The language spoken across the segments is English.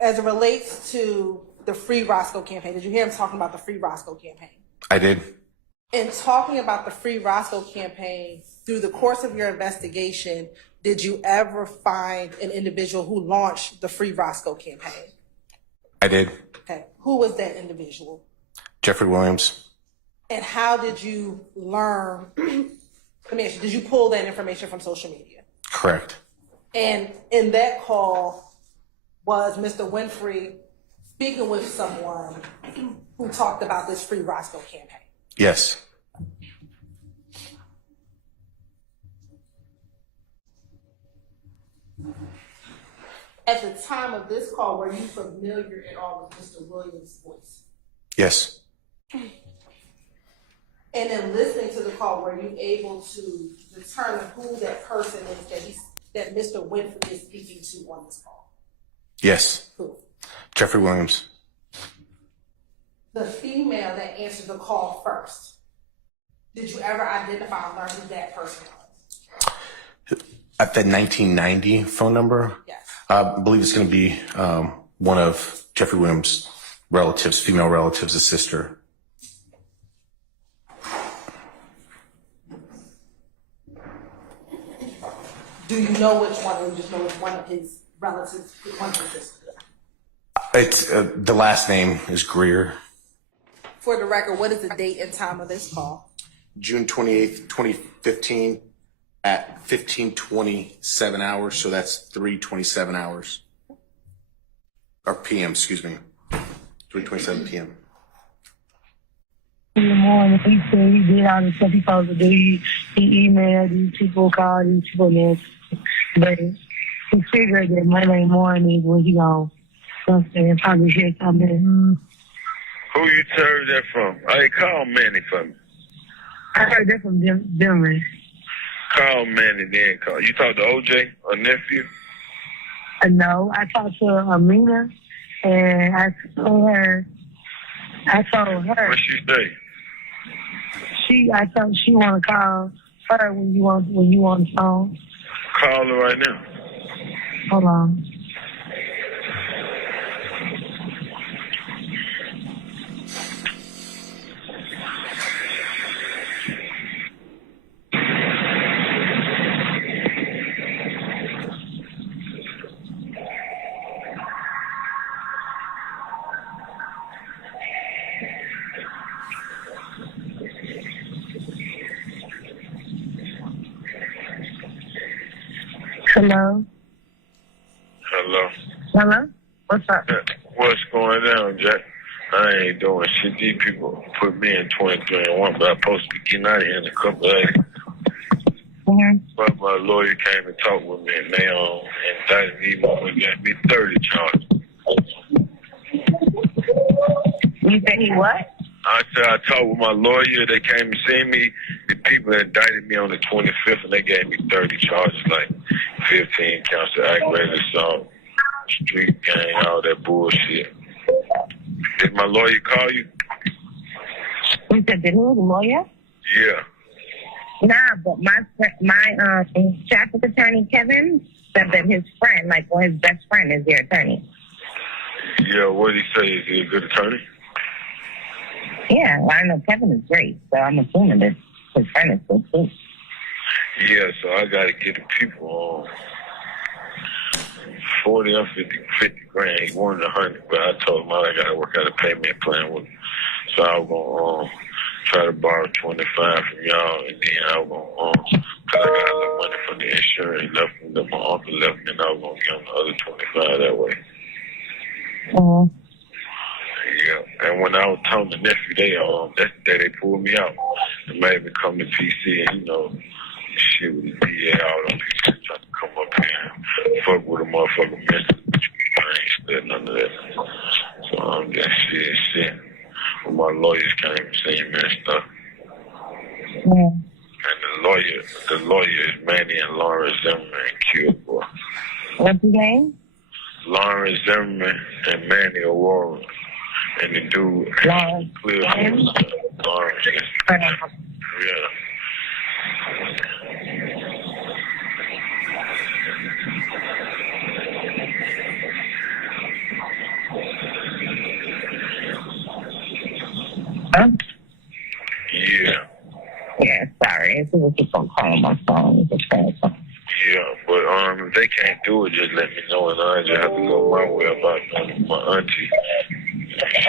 As it relates to the Free Roscoe campaign, did you hear him talking about the Free Roscoe campaign? I did. In talking about the Free Roscoe campaign, through the course of your investigation, did you ever find an individual who launched the Free Roscoe campaign? I did. Okay. Who was that individual? Jeffrey Williams. And how did you learn, let me ask you, did you pull that information from social media? Correct. And in that call, was Mr. Winfrey speaking with someone who talked about this Free Roscoe campaign? Yes. At the time of this call, were you familiar at all with Mr. Williams' voice? Yes. And in listening to the call, were you able to determine who that person is that Mr. Winfrey is speaking to on this call? Yes. Who? Jeffrey Williams. The female that answered the call first, did you ever identify or learn who that person was? At the 1990 phone number? Yes. I believe it's going to be one of Jeffrey Williams' relatives, female relatives, a sister. Do you know which one, or you just know which one of his relatives, one of his sisters? It's the last name is Greer. For the record, what is the date and time of this call? June 28th, 2015 at 15:27 hours. So that's 3:27 hours. Or PM, excuse me. 3:27 PM. In the morning, he said he did all the stuff he supposed to do. He emailed these people, called these people, but he figured that Monday morning when he gonna probably hear something. Who you heard that from? Hey, call Manny for me. I heard that from Denver. Call Manny, then call. You talked to OJ, or nephew? No, I talked to Amina, and I told her. What she say? I told she want to call her when you on the phone. Call her right now. Hold on. Hello? Hello? Hello? What's up? What's going on, Jack? I ain't doing shit. These people put me in 23 and 1, but I'm supposed to be getting out of here in a couple of days. But my lawyer came and talked with me, and they indicted me and gave me 30 charges. You said he what? I said I talked with my lawyer. They came and see me. The people indicted me on the 25th, and they gave me 30 charges, like 15 counts of aggravated assault, street gang, all that bullshit. Did my lawyer call you? You said did who? The lawyer? Yeah. Nah, but my traffic attorney Kevin said that his friend, his best friend, is your attorney. Yeah. What did he say? Is he a good attorney? Yeah, well, I know Kevin is great, so I'm assuming that his friend is good too. Yeah, so I got to get the people on 40 or 50 grand. He wanted 100, but I told him I got to work out a payment plan with him. So I was going to try to borrow 25 from y'all, and then I was going to, because I got a little money from the insurance left that my uncle left me, and I was going to give him the other 25 that way. Mm-hmm. Yeah, and when I was telling the nephew, that day they pulled me out and made me come to PC, and shit with the DA, all them people trying to come up here and fuck with a motherfucker mental. I ain't said none of that. So I'm just shit. When my lawyers came and seen me and stuff. Mm. And the lawyer is Manny and Lawrence Zimmerman killed, boy. What's his name? Lawrence Zimmerman and Manny Aurora. And the dude, Lawrence. Lawrence. Yeah. was just gonna call my phone. Yeah, but if they can't do it, just let me know, and I just have to go my way about my auntie.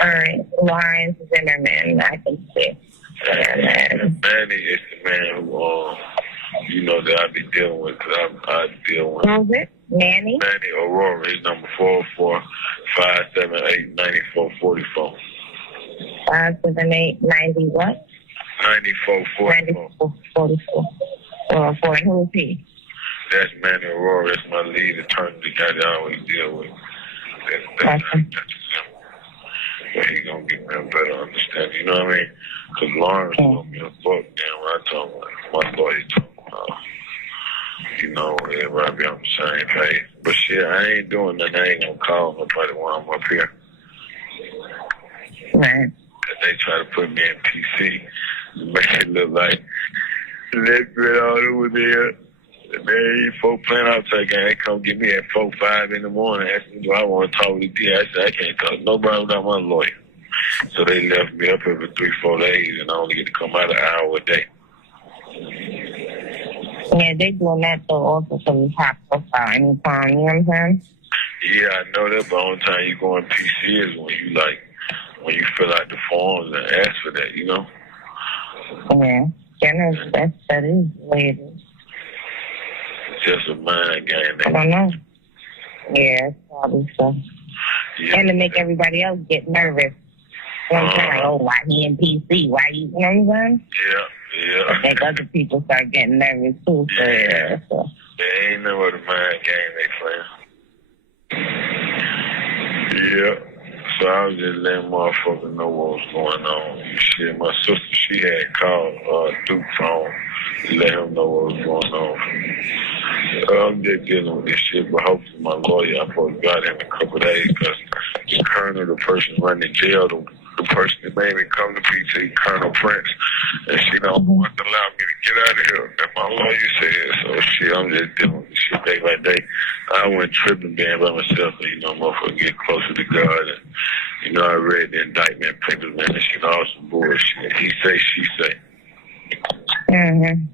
All right, Lawrence Zimmerman, I can see. Manny is the man who, you know, that I be dealing with, because I deal with. Who's it? Manny? Manny Aurora, he's number 445789444. 578-90 what? 9444. 9444. And who is he? That's Manny Aurora. That's my lead attorney, the guy that I always deal with. That's him. But he gonna give me a better understanding. You know what I mean? Because Lawrence told me a book. Then when I told him, my lawyer told me, you know, everybody be on the same page. But shit, I ain't doing nothing. I ain't gonna call nobody while I'm up here. Right. They try to put me in PC to make it look like let's get all over there. Man, folk playing outside game. They come get me at 4, 5 in the morning. Ask me, do I want to talk with the I said, I can't talk to nobody without my lawyer. So they left me up every 3, 4 days, and I only get to come out an hour a day. Yeah, they doing that so also for the top profile anytime, you know what I'm saying? Yeah, I know that, but the only time you go on PC is when you fill out the forms and ask for that, you know? Yeah, that is the way it is. Just a mind game. I don't know. Yeah, it's probably so. Yeah. And to make everybody else get nervous. You know what I'm saying? Like, oh, why he in PC? Why you know what I'm saying? Yeah. I think other people start getting nervous too. So, yeah. So. There ain't no other mind game they playing. Yeah. So I was just letting motherfuckers know what was going on. Shit, my sister, she had called Duke phone to let him know what was going on. I'm just dealing with this shit, but hopefully my lawyer, I'm supposed to got him in a couple of days, because the colonel, the person running the jail, the person that made me come to PT, Colonel Prince, and she don't want to allow me to get out of here. That my lawyer said. So shit, I'm just dealing with this shit day by day. I went tripping being by myself, and you know, motherfucker get closer to God. And you know, I read the indictment papers, man, and shit, all some bullshit. He say, she say. Mm-hmm.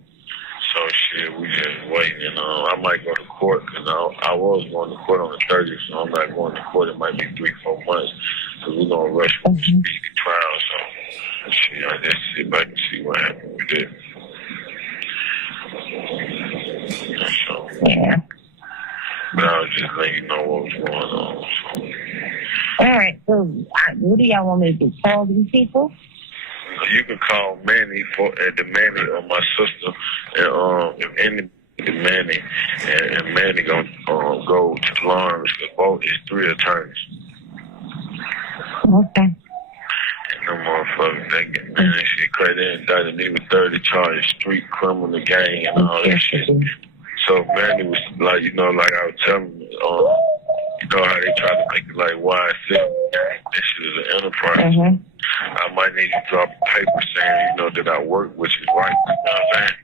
So shit, we just waiting, and I might go to court, because I was going to court on the 30th, so I'm not going to court. It might be 3, 4 months, because we're gonna rush for the speedy trial. So shit, I just sit back and see what happens with it. So, Yeah. but I was just letting you know what was going on. So. All right. So, what do y'all want me to do? Call these people? You can call Manny the Manny or my sister, and if any the Manny and Manny gonna go to Lawrence, because both is 3 attorneys. Okay. And them motherfuckers, they get man, that shit crazy. They indicted me with 30 charges, street criminal gang and all that shit. So Manny was like, you know, like I was telling you, you know how they try to make it like YSL. This shit is an enterprise. Mm-hmm. I might need to drop a paper saying, you know, that I work, which is right. You know what I'm saying?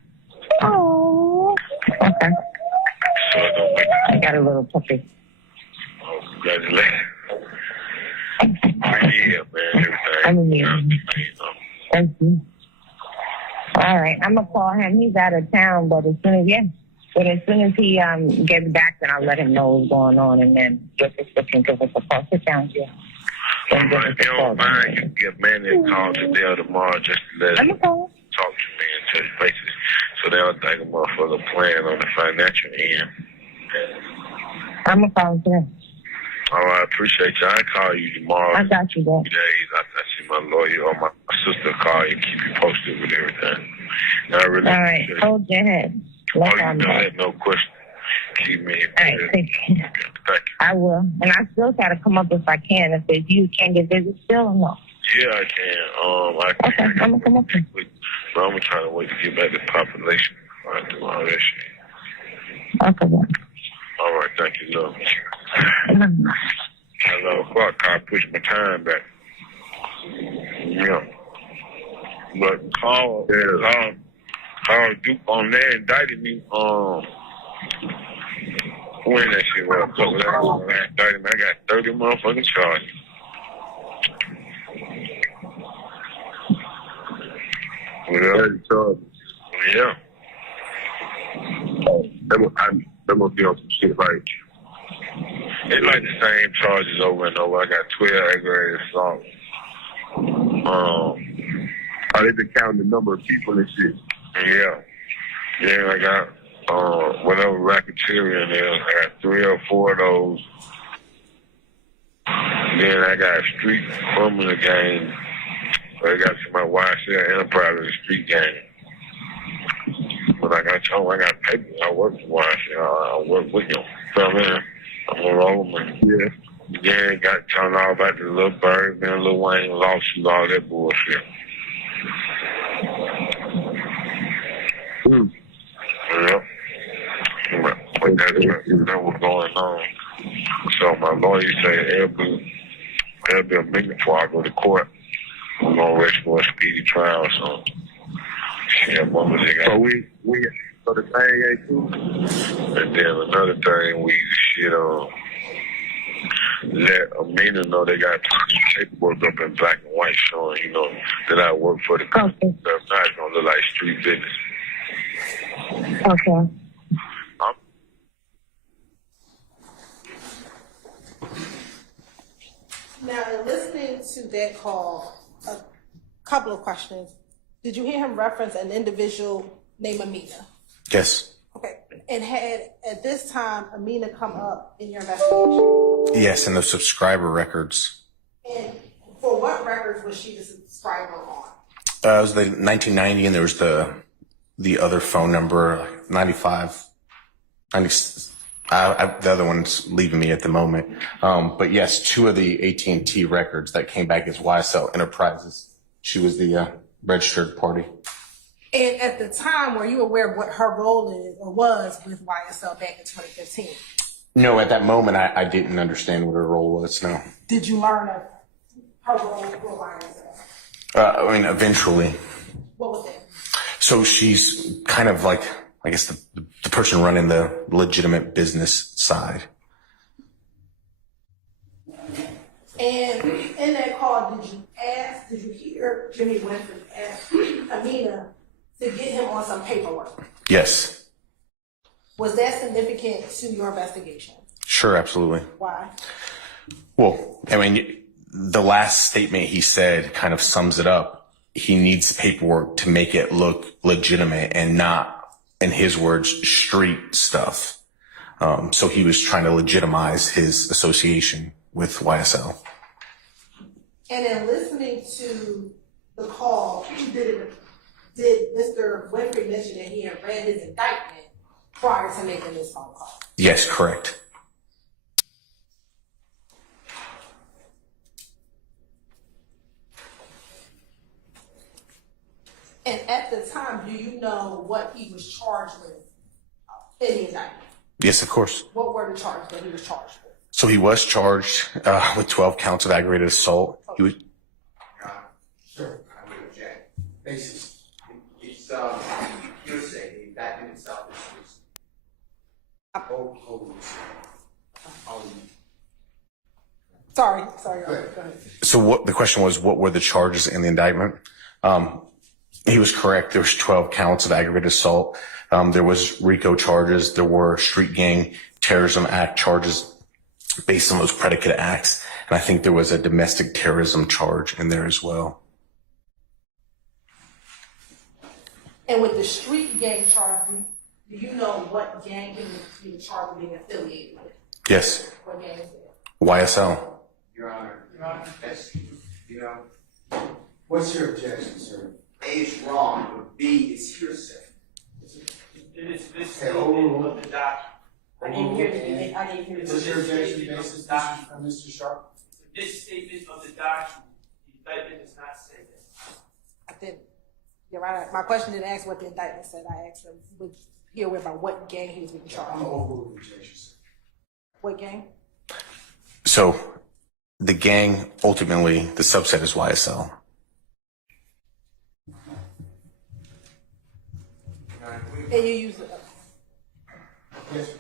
Oh. Okay. So it don't make it. I got a little puppy. Oh, congratulations. Yeah, man, everything. I'm here. Thank you. All right. I'm going to call him. He's out of town, but as soon as he gets back, then I'll let him know what's going on, and then just give us a call. Sit down, yeah. All right, if you don't mind, you can give Manny a call today or tomorrow just to let him talk to me and touch bases, so they don't think a motherfucker playing on the financial end. I'm going to call him today. All right, I appreciate you. I'll call you tomorrow. I got you, Dad. 3 days after I see my lawyer or my sister call you and keep you posted with everything. I really all right, hold your head. You know that, no question. Keep me in all right, thank you. Thank you. I will. And I still try to come up if I can. If it's you can't get visits still or no? Yeah, I can. I can. Okay, I'm going to come up here. But I'm going to try to wait to get back to population before I do all that shit. Okay, then. All right, thank you, love. Hello, fuck, I push my time back. Yeah. But call Duke on there indicted me, when that shit was, I got 30 motherfucking charges. With 30 charges? Yeah. That must be on some shit like, it's like the same charges over and over. I got 12 aggravated assault. They been counting the number of people and shit. Yeah. Yeah, I got, whatever racketeering is. I got 3 or 4 of those. Then I got a street criminal gang. I got to my YSL enterprise in the street gang. But like I told you, I got paper. I work for YSL. I work with them. So, man, I'm all over me. Yeah. Then got turned all back to Lil Bird, man, Lil Wayne, lawsuits, all that bullshit. Yeah. But that's what's going on. So my lawyer said it'll be a minute before I go to court. I'm gonna risk for a speedy trial, so yeah, mama, they got. So the thing ain't too. And then another thing, we let Amina know they got paperwork up in black and white showing, that I work for the company. Okay. So it's not gonna look like street business. Okay. Now, in listening to that call, a couple of questions. Did you hear him reference an individual named Amina? Yes. Okay. And had, at this time, Amina come up in your investigation? Yes, and the subscriber records. And for what records was she the subscriber on? It was the 1990, and there was the other phone number, 95, 90. The other one's leaving me at the moment. But yes, 2 of the AT&T records that came back as YSL Enterprises. She was the registered party. And at the time, were you aware of what her role is or was with YSL back in 2015? No, at that moment, I didn't understand what her role was, no. Did you learn of her role with YSL? Eventually. What was that? So she's kind of like, I guess, the person running the legitimate business side. And in that call, did you hear Jimmy Winfrey ask Amina to get him on some paperwork? Yes. Was that significant to your investigation? Sure, absolutely. Why? Well, the last statement he said kind of sums it up. He needs paperwork to make it look legitimate and not, in his words, street stuff. So he was trying to legitimize his association with YSL. And in listening to the call, did Mr. Winfrey mention that he had read his indictment prior to making this phone call? Yes, correct. And at the time, do you know what he was charged with in the indictment? Yes, of course. What were the charges that he was charged with? So he was charged with 12 counts of aggravated assault. He was. Sir, I would object. Basis. It's hearsay. The indictment itself is Sorry. Go ahead. So the question was, what were the charges in the indictment? He was correct. There was 12 counts of aggravated assault. There was RICO charges. There were Street Gang Terrorism Act charges based on those predicate acts. And I think there was a domestic terrorism charge in there as well. And with the Street Gang charge, do you know what gang he was charged with being affiliated with? Yes. What gang is it? YSL. Your Honor, that's, what's your objection, sir? A is wrong, but B is hearsay. It is this statement of the document. I didn't hear the What's your objection basis, Mr. Sharp? This statement of the document, the indictment does not say that. I didn't. You're right. My question didn't ask what the indictment said. I asked him about what gang he was being charged I'm with. overruling the objection, sir. What gang? So the gang, ultimately, the subset is YSL. And you use it. Yes, sir.